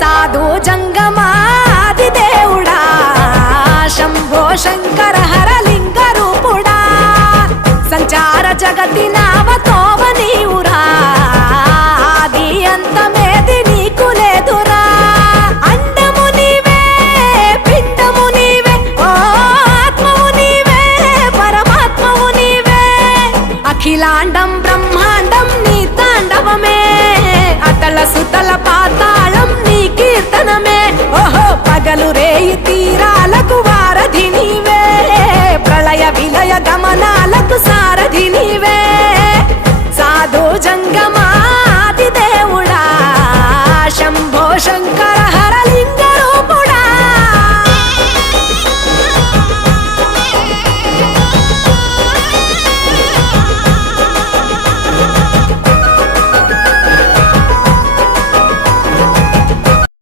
సాధు జంగమాది దేవుడా శంభో శంకర హరలింగ రూపుడా సంచార జగతి నావతోవ నీవురా ఆది అంతమేది నీకు లేదురా అండము నీవే పిండము నీవే ఓ ఆత్మవు నీవే పరమాత్మవు నీవే అఖిలాండం బ్రహ్మాండం నీ తాండవమే అతల సుతల పాతాళం నీ కీర్తనమే ఓహో పగలు రేయి తీరాలకు వారధి నీవే ప్రళయ విలయ గమనాలకు సారథి నీవే సాధు జంగమాది దేవుడా శంభో శంకర